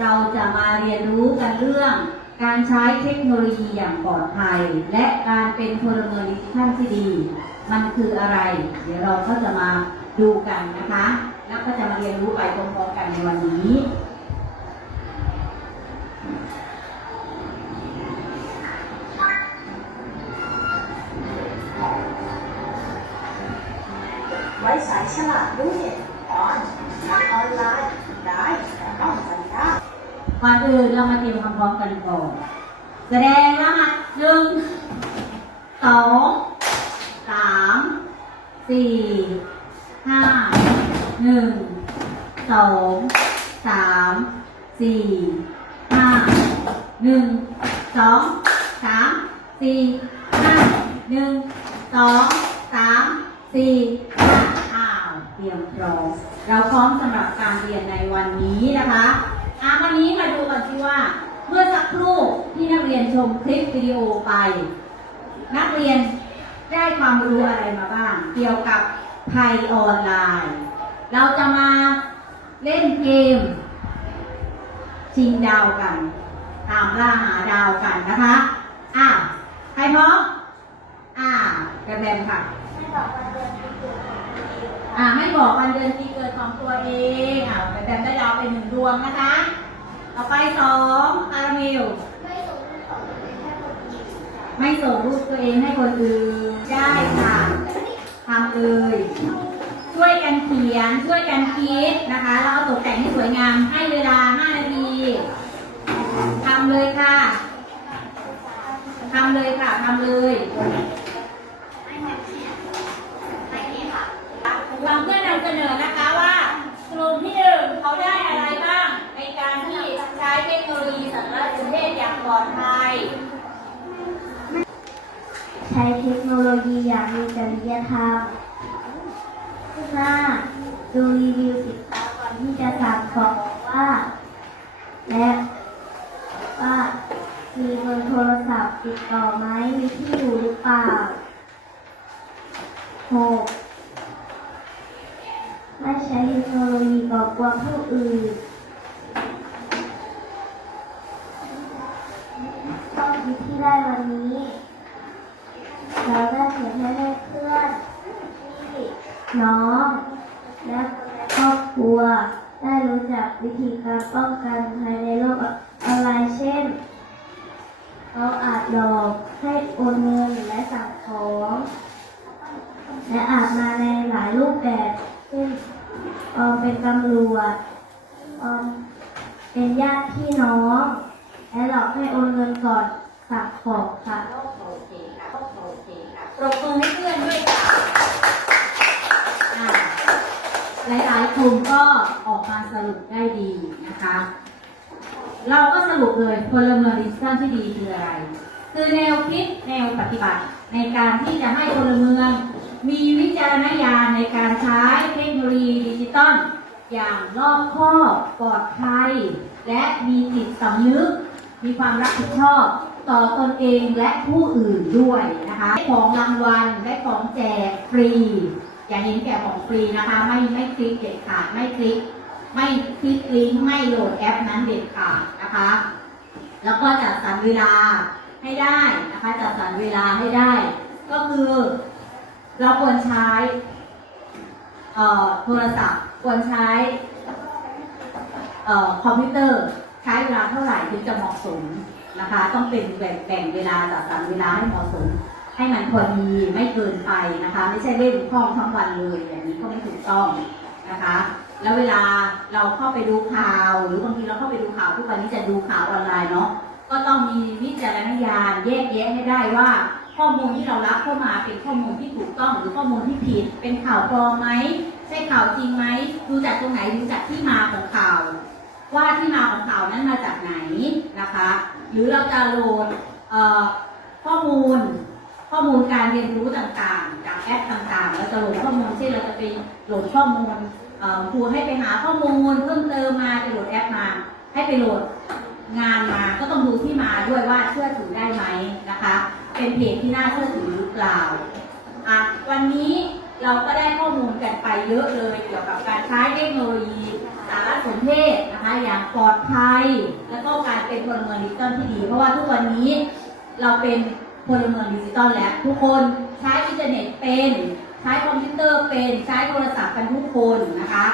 เราจะมาเรียนรู้กันเรื่อง การใช้เทคโนโลยีอย่างปลอดภัย และการเป็นพลเมืองดิจิทัลที่ดี มันคืออะไร เดี๋ยวเราก็จะมาดูกันนะคะ แล้วก็จะมาเรียนรู้ไปพร้อมๆกันในวันนี้ ไว้สายฉลาดด้วยออนออนไลน์ ก่อนอื่นเรามาเตรียมความพร้อมกันก่อนแสดงรหัสหนึ่งสองสามสี่ห้าหนึ่งสองสามสี่ห้าหนึ่งสองสามสี่ห้าหนึ่งสองสามสี่ห้าอ้าวเตรียมพร้อมเราพร้อมสำหรับการเรียนในวันนี้นะคะ อะวันนี้มาดูกันสิว่า เมื่อสักครู่ที่นักเรียนชมคลิปวิดีโอไป นักเรียนได้ความรู้อะไรมาบ้าง เกี่ยวกับภัยออนไลน์ เราจะมาเล่นเกมชิงดาวกัน ตามล่าหาดาวกันนะคะอะใครพร้อมอะแบมแบมค่ะอ่าไม่บอกวันเดือนปีเกิดของตัวเองอ่าแบมแบมได้ดาวไปหนึ่งดวงนะคะ ต่อไปสองคาราเมลไม่ส่งรูปตัวเองให้คนอื่นได้ค่ะทำเลย ช่วยกันเขียนช่วยกันคิดนะคะแล้วเอาตกแต่งให้สวยงามให้เวลา 5 นาทีทำเลยค่ะทำเลยค่ะทำเลยฟังเพื่อนนำเสนอนะคะว่ากลุ่มที่หนึ่งเขาได้อะไรบ้าง ในการที่ใช้เทคโนโลยีสารสนเทศอย่างปลอดภัย ใช้เท คโนโลยีอย่างมีจริยธรรมห้าดูรีวิวสินค้าก่อนที่จะสั่งของว่า และว่ามีเบอร์โทรศัพท์ติดต่อไหมมีที่อยู่หรือเปล่าหกไม่ใช้เทคโนโลยีก่อกวนผู้อื่นข้อคิดที่ได้วันนี้ น้อง และครอบครัว ได้รู้จักวิธีการป้องกันภายในโลกออนไลน์เช่นเขาอาจหลอกให้โอนเงินและสั่งของและอาจมาในหลายรูปแบบเช่นปลอมเป็นตำรวจปลอมเป็นญาติพี่น้อง และหลอกให้โอนเงินก่อนสั่งของค่ะคค่ะโอเคค่ะปรบมือให้เพื่อนด้วยค่ะอ่า หลายๆกลุ่มก็ออกมาสรุปได้ดีนะคะ เราก็สรุปเลยพลเมืองดิจิทัลที่ดีคืออะไร คือแนวคิดแนวปฏิบัติ ในการที่จะให้พลเมือง มีวิจารณญาณในการใช้เทคโนโลยีดิจิตอลอย่างรอบคอบปลอดภัย และมีจิตสำนึก มีความรับผิดชอบต่อตนเองและผู้อื่นด้วยนะคะ ได้ของรางวัล ได้ของแจกฟรี อย่าเห็นแก่ของฟรีนะคะ ไม่ไม่คลิกเด็ดขาดไม่คลิก ไม่คลิกลิงก์ไม่โหลดแอปนั้นเด็ดขาดนะคะ แล้วก็จัดสรรเวลาให้ได้นะคะ จัดสรรเวลาให้ได้ ก็คือเราควรใช้โทรศัพท์ควรใช้คอมพิวเตอร์ใช้เวลาเท่าไหร่ถึงจะเหมาะสมนะคะ ต้องเป็นแบ่งแบ่งเวลาจัดสรรเวลาให้เหมาะสม ให้มันพอดีไม่เกินไปนะคะ ไม่ใช่เล่นคล่องทั้งวันเลยอย่างนี้ก็ไม่ถูกต้องนะคะ แล้วเวลาเราเข้าไปดูข่าว หรือบางทีเราเข้าไปดูข่าวทุกวันนี้จะดูข่าวออนไลน์เนาะก็ต้องมีวิจารณญาณแยกแยะให้ได้ว่า ข้อมูลที่เรารับเข้ามาเป็นข้อมูลที่ถูกต้องหรือข้อมูลที่ผิด เป็นข่าวปลอมไหมใช่ข่าวจริงไหมดูจากตรงไหนดูจากที่มาของข่าว ว่าที่มาของข่าวนั้นมาจากไหนนะคะ หรือเราจะโหลดข้อมูล มูลการเรียนรู้ต่างๆจากแอปต่างๆเราจะโหลดข้อมูลเช่เราจะไปโหลดข้อมูลอ่อครูให้ไปหาข้อมูลเพิ่มเติมมาไปโหลดแอปมา ให้ไปโหลดงานมาก็ต้องดูที่มาด้วยว่าเชื่อถือได้ไหมนะคะ เป็นเพจที่น่าเชื่อถือหรือเปล่าอะวันนี้เราก็ได้ข้อมูลกันไปเยอะเลยเกี่ยวกับการใช้เทคโนโลยีสารสนเทศนะคะอย่างปลอดภัย แล้วก็การเป็นพลเมืองดิจิตอลที่ดี เพราะว่าทุกวันนี้เราเป็น พลเมืองดิจิตอลแล้วทุกคนใช้อินเทอร์เน็ตเป็น ใช้คอมพิวเตอร์เป็น ใช้โทรศัพท์กันทุกคนนะคะ